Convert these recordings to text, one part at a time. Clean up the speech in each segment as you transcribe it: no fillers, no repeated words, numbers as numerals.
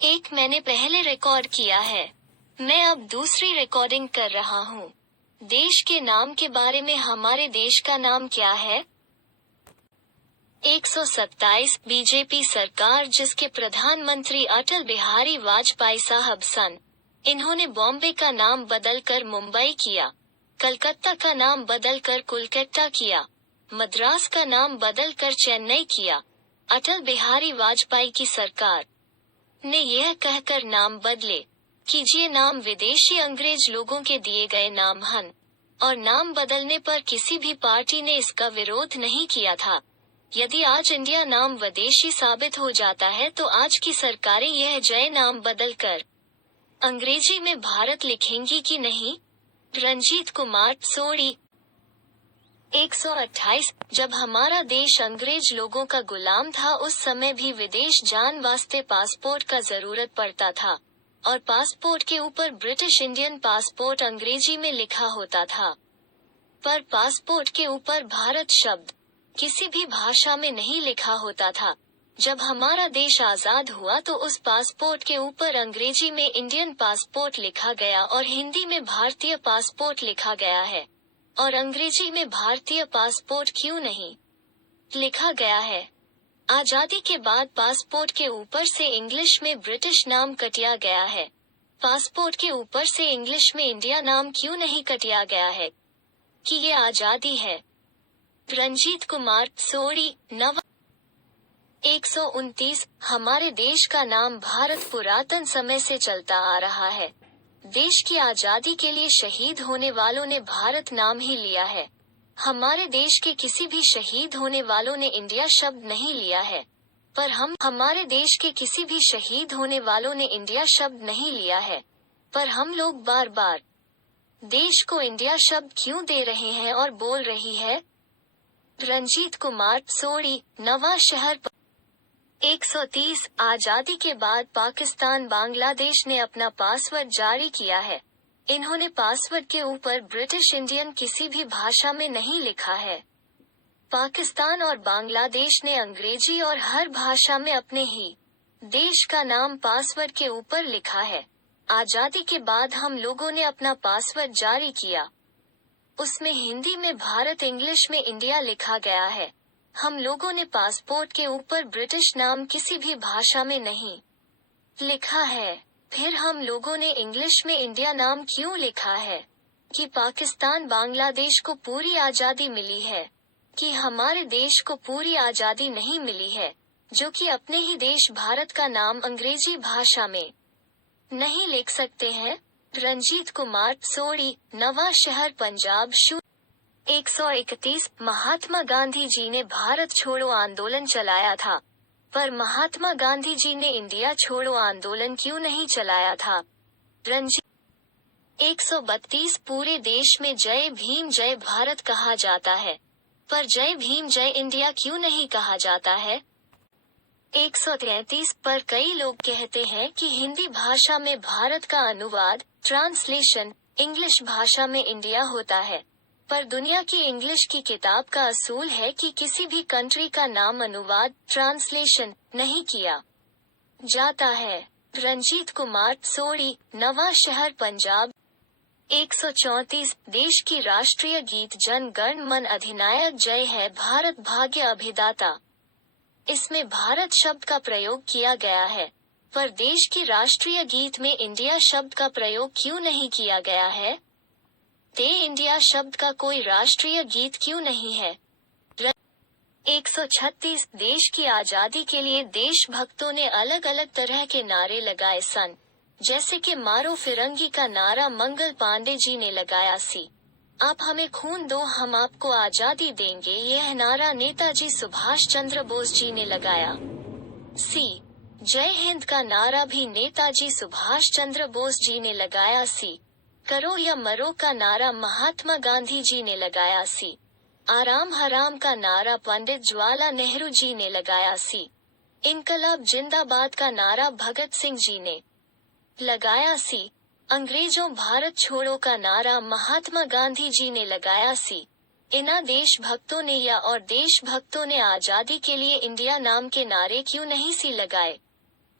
एक मैंने पहले रिकॉर्ड किया है। मैं अब दूसरी रिकॉर्डिंग कर रहा हूँ। देश के नाम के बारे में हमारे देश का नाम क्या है? 127 बीजेपी सरकार जिसके प्रधानमंत्री अटल बिहारी वाजपेयी साहब सन। इन्होंने बॉम्बे का नाम बदलकर मुंबई किया, कलकत्ता का नाम बदलकर कोलकाता किया, मद्रास का नाम बदलकर चेन्नई किया। अटल बिहारी वाजपेयी की सरकार ने यह कहकर नाम बदले कीजिए नाम विदेशी अंग्रेज लोगों के दिए गए नाम हन, और नाम बदलने पर किसी भी पार्टी ने इसका विरोध नहीं किया था। यदि आज इंडिया नाम विदेशी साबित हो जाता है तो आज की सरकारें यह जय नाम बदलकर अंग्रेजी में भारत लिखेंगी कि नहीं? रंजीत कुमार सोढ़ी। 128 जब हमारा देश अंग्रेज लोगों का गुलाम था उस समय भी विदेश जान वास्ते पासपोर्ट का जरूरत पड़ता था, और पासपोर्ट के ऊपर ब्रिटिश इंडियन पासपोर्ट अंग्रेजी में लिखा होता था। पर पासपोर्ट के ऊपर भारत शब्द किसी भी भाषा में नहीं लिखा होता था। जब हमारा देश आजाद हुआ तो उस पासपोर्ट के ऊपर अंग्रेजी में इंडियन पासपोर्ट लिखा गया और हिंदी में भारतीय पासपोर्ट लिखा गया है, और अंग्रेजी में भारतीय पासपोर्ट क्यों नहीं लिखा गया है? आजादी के बाद पासपोर्ट के ऊपर से इंग्लिश में ब्रिटिश नाम कटिया गया है। पासपोर्ट के ऊपर से इंग्लिश में इंडिया नाम क्यों नहीं कटिया गया है? कि ये आजादी है। रंजीत कुमार सोढ़ी। 129 हमारे देश का नाम भारत पुरातन समय से चलता आ रहा है। देश की आजादी के लिए शहीद होने वालों ने भारत नाम ही लिया है। हमारे देश के किसी भी शहीद होने वालों ने इंडिया शब्द नहीं लिया है। पर हमारे देश के किसी भी शहीद होने वालों ने इंडिया शब्द नहीं लिया है। पर हम लोग बार बार देश को इंडिया शब्द क्यों दे रहे हैं और बोल रही है? रंजीत कुमार सोढ़ी। नवा शहर। 130 आजादी के बाद पाकिस्तान बांग्लादेश ने अपना पासवर्ड जारी किया है। इन्होंने पासवर्ड के ऊपर ब्रिटिश इंडियन किसी भी भाषा में नहीं लिखा है। पाकिस्तान और बांग्लादेश ने अंग्रेजी और हर भाषा में अपने ही देश का नाम पासवर्ड के ऊपर लिखा है। आजादी के बाद हम लोगों ने अपना पासवर्ड जारी किया, उसमें हिंदी में भारत, इंग्लिश में इंडिया लिखा गया है। हम लोगों ने पासपोर्ट के ऊपर ब्रिटिश नाम किसी भी भाषा में नहीं लिखा है। फिर हम लोगों ने इंग्लिश में इंडिया नाम क्यों लिखा है? कि पाकिस्तान बांग्लादेश को पूरी आजादी मिली है, कि हमारे देश को पूरी आजादी नहीं मिली है, जो कि अपने ही देश भारत का नाम अंग्रेजी भाषा में नहीं लिख सकते हैं। रंजीत कुमार सोढ़ी। नवा शहर पंजाब। 131 महात्मा गांधी जी ने भारत छोड़ो आंदोलन चलाया था, पर महात्मा गांधी जी ने इंडिया छोड़ो आंदोलन क्यों नहीं चलाया था? रंजीत। 132 पूरे देश में जय भीम जय भारत कहा जाता है, पर जय भीम जय इंडिया क्यों नहीं कहा जाता है? 133 पर कई लोग कहते हैं कि हिंदी भाषा में भारत का अनुवाद ट्रांसलेशन इंग्लिश भाषा में इंडिया होता है, पर दुनिया की इंग्लिश की किताब का असूल है कि किसी भी कंट्री का नाम अनुवाद ट्रांसलेशन नहीं किया जाता है। रंजीत कुमार सोढ़ी। नवा शहर पंजाब। 134 देश की राष्ट्रीय गीत जन गण मन अधिनायक जय है भारत भाग्य अभिदाता। इसमें भारत शब्द का प्रयोग किया गया है, पर देश की राष्ट्रीय गीत में इंडिया शब्द का प्रयोग क्यों नहीं किया गया है? इंडिया शब्द का कोई राष्ट्रीय गीत क्यों नहीं है? 136 देश की आजादी के लिए देशभक्तों ने अलग अलग तरह के नारे लगाए सन, जैसे कि मारो फिरंगी का नारा मंगल पांडे जी ने लगाया। सी आप हमें खून दो हम आपको आजादी देंगे, यह नारा नेताजी सुभाष चंद्र बोस जी ने लगाया। सी जय हिंद का नारा भी नेताजी सुभाष चंद्र बोस जी ने लगाया। सी करो या मरो का नारा महात्मा गांधी जी ने लगाया। सी आराम हराम का नारा पंडित जवाहरलाल नेहरू जी ने लगाया। सी इनकलाब जिंदाबाद का नारा भगत सिंह जी ने लगाया। सी अंग्रेजों भारत छोड़ो का नारा महात्मा गांधी जी ने लगाया। सी इना देशभक्तों ने देशभक्तों ने आजादी के लिए इंडिया नाम के नारे क्यों नहीं सी लगाए?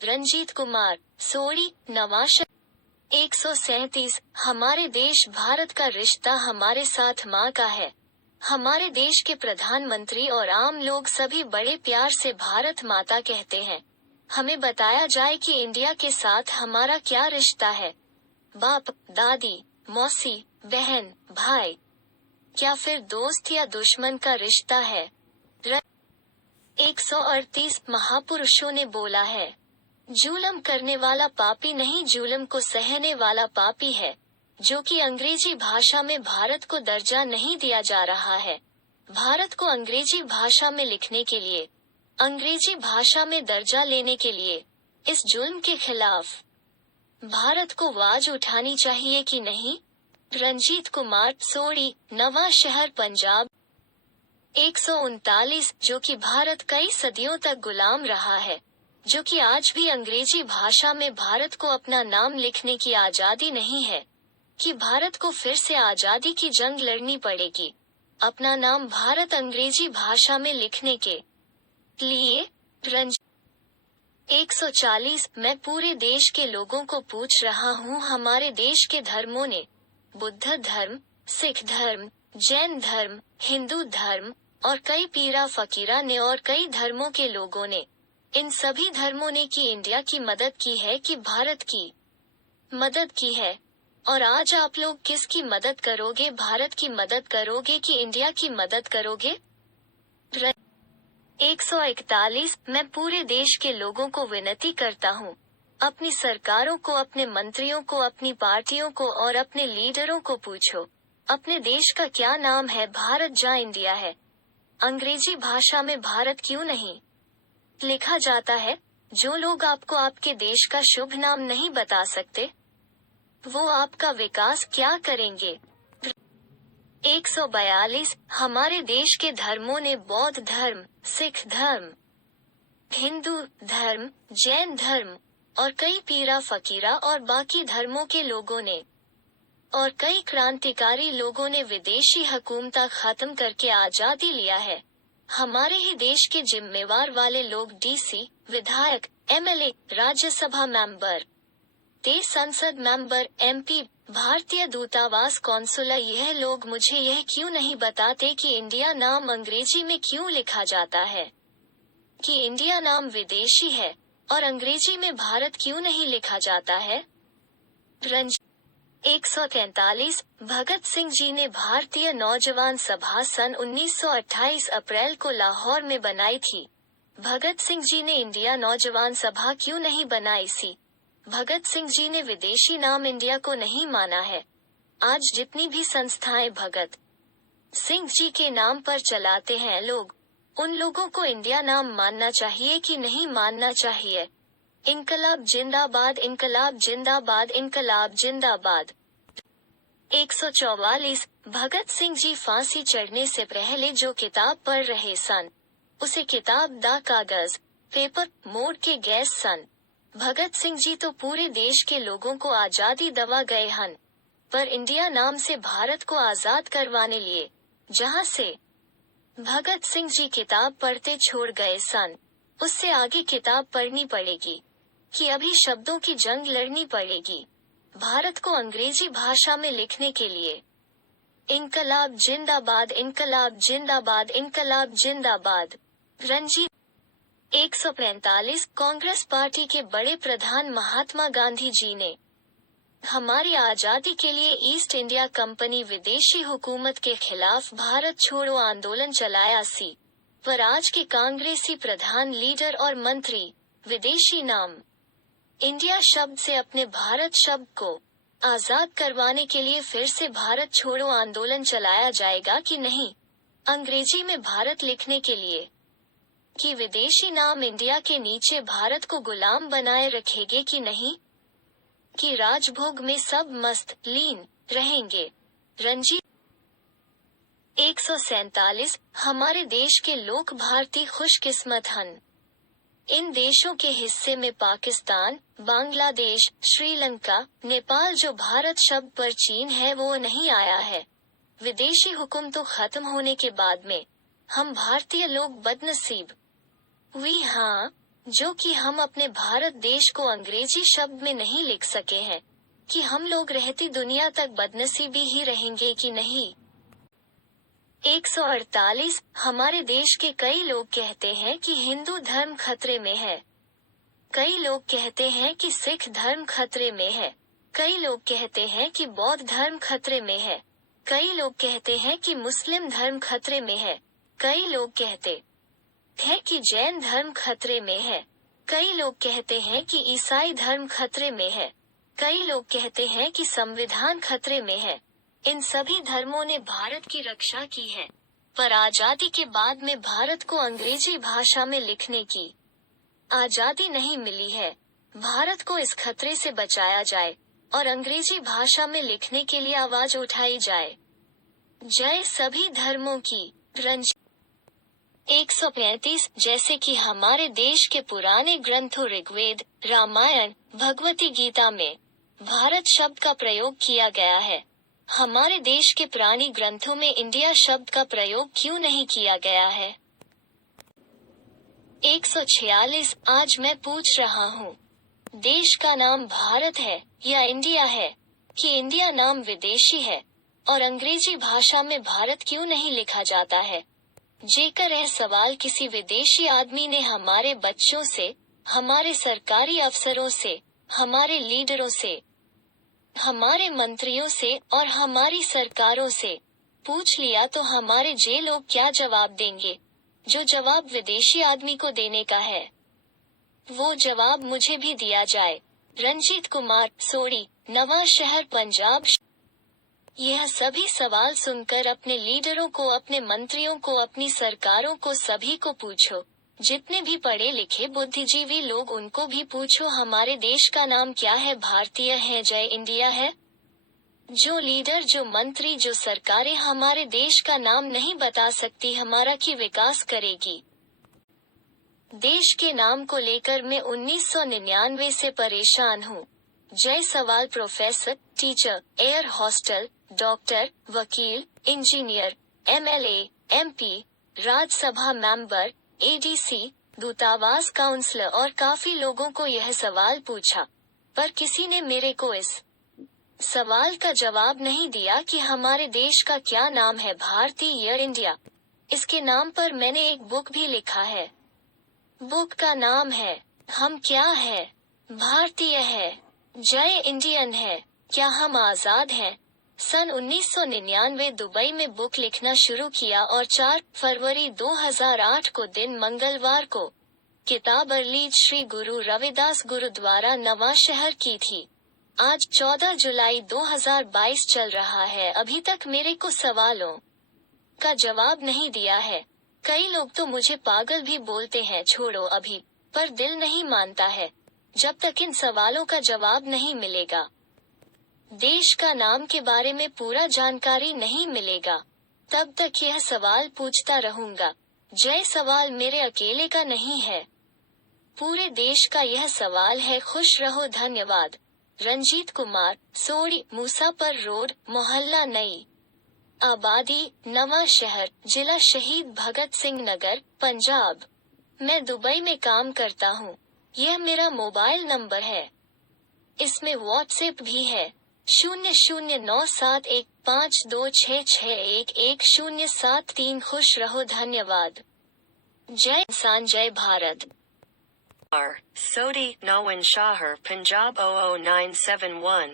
रंजीत कुमार सोढ़ी, नवा शहर। 137 हमारे देश भारत का रिश्ता हमारे साथ माँ का है। हमारे देश के प्रधानमंत्री और आम लोग सभी बड़े प्यार से भारत माता कहते हैं। हमें बताया जाए कि इंडिया के साथ हमारा क्या रिश्ता है। बाप, दादी, मौसी, बहन, भाई, क्या फिर दोस्त या दुश्मन का रिश्ता है। 138 महापुरुषों ने बोला है, जुल्म करने वाला पापी नहीं, जुल्म को सहने वाला पापी है। जो कि अंग्रेजी भाषा में भारत को दर्जा नहीं दिया जा रहा है। भारत को अंग्रेजी भाषा में लिखने के लिए, अंग्रेजी भाषा में दर्जा लेने के लिए इस जुल्म के खिलाफ भारत को आवाज उठानी चाहिए कि नहीं। रंजीत कुमार सोढ़ी, नवा शहर, पंजाब। 139 जो कि भारत कई सदियों तक गुलाम रहा है, जो कि आज भी अंग्रेजी भाषा में भारत को अपना नाम लिखने की आजादी नहीं है, कि भारत को फिर से आजादी की जंग लड़नी पड़ेगी अपना नाम भारत अंग्रेजी भाषा में लिखने के लिए। 140 मैं पूरे देश के लोगों को पूछ रहा हूँ, हमारे देश के धर्मों ने, बुद्ध धर्म, सिख धर्म, जैन धर्म, हिंदू धर्म और कई पीरा फकीरा ने और कई धर्मों के लोगों ने, इन सभी धर्मों ने की इंडिया की मदद की है कि भारत की मदद की है। और आज आप लोग किसकी मदद करोगे, भारत की मदद करोगे कि इंडिया की मदद करोगे। 141 मैं पूरे देश के लोगों को विनती करता हूँ, अपनी सरकारों को, अपने मंत्रियों को, अपनी पार्टियों को और अपने लीडरों को पूछो, अपने देश का क्या नाम है। भारत जहाँ इंडिया है, अंग्रेजी भाषा में भारत क्यों नहीं लिखा जाता है। जो लोग आपको आपके देश का शुभ नाम नहीं बता सकते, वो आपका विकास क्या करेंगे। 142 हमारे देश के धर्मों ने, बौद्ध धर्म, सिख धर्म, हिंदू धर्म, जैन धर्म और कई पीरा फकीरा और बाकी धर्मों के लोगों ने और कई क्रांतिकारी लोगों ने विदेशी हुकूमत खत्म करके आजादी लिया है। हमारे ही देश के जिम्मेवार वाले लोग, डीसी, विधायक, एमएलए, राज्यसभा मेंबर, देश संसद मेंबर, एमपी, भारतीय दूतावास, कौंसुला, यह लोग मुझे यह क्यों नहीं बताते कि इंडिया नाम अंग्रेजी में क्यों लिखा जाता है, कि इंडिया नाम विदेशी है और अंग्रेजी में भारत क्यों नहीं लिखा जाता है। 143 भगत सिंह जी ने भारतीय नौजवान सभा सन 1928 अप्रैल को लाहौर में बनाई थी। भगत सिंह जी ने इंडिया नौजवान सभा क्यों नहीं बनाई सी। भगत सिंह जी ने विदेशी नाम इंडिया को नहीं माना है। आज जितनी भी संस्थाएं भगत सिंह जी के नाम पर चलाते हैं लोग, उन लोगों को इंडिया नाम मानना चाहिए कि नहीं मानना चाहिए। इनकलाब जिंदाबाद, इनकलाब जिंदाबाद, इनकलाब जिंदाबाद। 144 भगत सिंह जी फांसी चढ़ने से पहले जो किताब पढ़ रहे सन, उसे किताब दा कागज पेपर मोड़ के गैस सन। भगत सिंह जी तो पूरे देश के लोगों को आजादी दवा गए हन, पर इंडिया नाम से भारत को आजाद करवाने लिए, जहां से भगत सिंह जी किताब पढ़ते छोड़ गए सन, उससे आगे किताब पढ़नी पड़ेगी, कि अभी शब्दों की जंग लड़नी पड़ेगी भारत को अंग्रेजी भाषा में लिखने के लिए। इनकलाब जिंदाबाद, इनकलाब जिंदाबाद, इनकलाब जिंदाबाद। रंजीत 145 कांग्रेस पार्टी के बड़े प्रधान महात्मा गांधी जी ने हमारी आजादी के लिए ईस्ट इंडिया कंपनी विदेशी हुकूमत के खिलाफ भारत छोड़ो आंदोलन चलाया सी, पर आज के कांग्रेसी प्रधान, लीडर और मंत्री विदेशी नाम इंडिया शब्द से अपने भारत शब्द को आजाद करवाने के लिए फिर से भारत छोड़ो आंदोलन चलाया जाएगा कि नहीं। अंग्रेजी में भारत लिखने के लिए, कि विदेशी नाम इंडिया के नीचे भारत को गुलाम बनाए रखेंगे कि नहीं, कि राजभोग में सब मस्त लीन रहेंगे। रंजीत 147 हमारे देश के लोग भारतीय खुशकिस्मत हन। इन देशों के हिस्से में पाकिस्तान, बांग्लादेश, श्रीलंका, नेपाल, जो भारत शब्द पर चीन है, वो नहीं आया है। विदेशी हुक्म तो खत्म होने के बाद में हम भारतीय लोग बदनसीब हुई। हाँ, जो कि हम अपने भारत देश को अंग्रेजी शब्द में नहीं लिख सके हैं, कि हम लोग रहती दुनिया तक बदनसीबी ही रहेंगे कि नहीं। 148 हमारे देश के कई लोग कहते हैं कि हिंदू धर्म खतरे में है। कई लोग कहते हैं कि सिख धर्म खतरे में है। कई लोग कहते हैं कि बौद्ध धर्म खतरे में है। कई लोग कहते हैं कि मुस्लिम धर्म खतरे में है। कई लोग कहते हैं कि जैन धर्म खतरे में है। कई लोग कहते हैं कि ईसाई धर्म खतरे में है। कई लोग कहते हैं कि संविधान खतरे में है। इन सभी धर्मों ने भारत की रक्षा की है, पर आजादी के बाद में भारत को अंग्रेजी भाषा में लिखने की आजादी नहीं मिली है। भारत को इस खतरे से बचाया जाए और अंग्रेजी भाषा में लिखने के लिए आवाज उठाई जाए। जय सभी धर्मों की। रंज 135 जैसे कि हमारे देश के पुराने ग्रंथों ऋग्वेद, रामायण, भगवती गीता में भारत शब्द का प्रयोग किया गया है, हमारे देश के पुरानी ग्रंथों में इंडिया शब्द का प्रयोग क्यों नहीं किया गया है। 146 आज मैं पूछ रहा हूँ, देश का नाम भारत है या इंडिया है, कि इंडिया नाम विदेशी है और अंग्रेजी भाषा में भारत क्यों नहीं लिखा जाता है। जेकर यह सवाल किसी विदेशी आदमी ने हमारे बच्चों से, हमारे सरकारी अफसरों से, हमारे लीडरों से, हमारे मंत्रियों से और हमारी सरकारों से पूछ लिया तो हमारे जे लोग क्या जवाब देंगे। जो जवाब विदेशी आदमी को देने का है, वो जवाब मुझे भी दिया जाए। रंजीत कुमार, सोड़ी, नवा शहर, पंजाब। यह सभी सवाल सुनकर अपने लीडरों को, अपने मंत्रियों को, अपनी सरकारों को, सभी को पूछो। जितने भी पढ़े लिखे बुद्धिजीवी लोग, उनको भी पूछो हमारे देश का नाम क्या है, भारतीय है, जय इंडिया है। जो लीडर, जो मंत्री, जो सरकारें हमारे देश का नाम नहीं बता सकती, हमारा की विकास करेगी। देश के नाम को लेकर मैं 1999 से परेशान हूँ। जय सवाल professor, teacher, air hostess, doctor, वकील, इंजीनियर, MLA, MP, राज्यसभा मेंबर, ADC, दूतावास काउंसलर और काफी लोगों को यह सवाल पूछा, पर किसी ने मेरे को इस सवाल का जवाब नहीं दिया कि हमारे देश का क्या नाम है, भारतीय या इंडिया। इसके नाम पर मैंने एक बुक भी लिखा है। बुक का नाम है हम क्या है, भारतीय है, जय इंडियन है, क्या हम आजाद हैं। सन 1999 दुबई में बुक लिखना शुरू किया और 4 फरवरी 2008 को दिन मंगलवार को किताब रिलीज श्री गुरु रविदास गुरुद्वारा नवा शहर की थी। आज 14 जुलाई 2022 चल रहा है, अभी तक मेरे को सवालों का जवाब नहीं दिया है। कई लोग तो मुझे पागल भी बोलते हैं, छोड़ो अभी, पर दिल नहीं मानता है जब तक इन सवालों का जवाब नहीं मिलेगा। देश का नाम के बारे में पूरा जानकारी नहीं मिलेगा, तब तक यह सवाल पूछता रहूंगा। जय सवाल मेरे अकेले का नहीं है, पूरे देश का यह सवाल है। खुश रहो, धन्यवाद। रंजीत कुमार, सोड़ी, मूसापर रोड, मोहल्ला नई आबादी, नवा शहर, जिला शहीद भगत सिंह नगर, पंजाब। मैं दुबई में काम करता हूँ। यह मेरा मोबाइल नंबर है, इसमें व्हाट्सएप भी है। 00971526611073। खुश रहो, धन्यवाद। जय इंसान, जय Bharat. Sodi, Nawan Shahar, Punjab 00971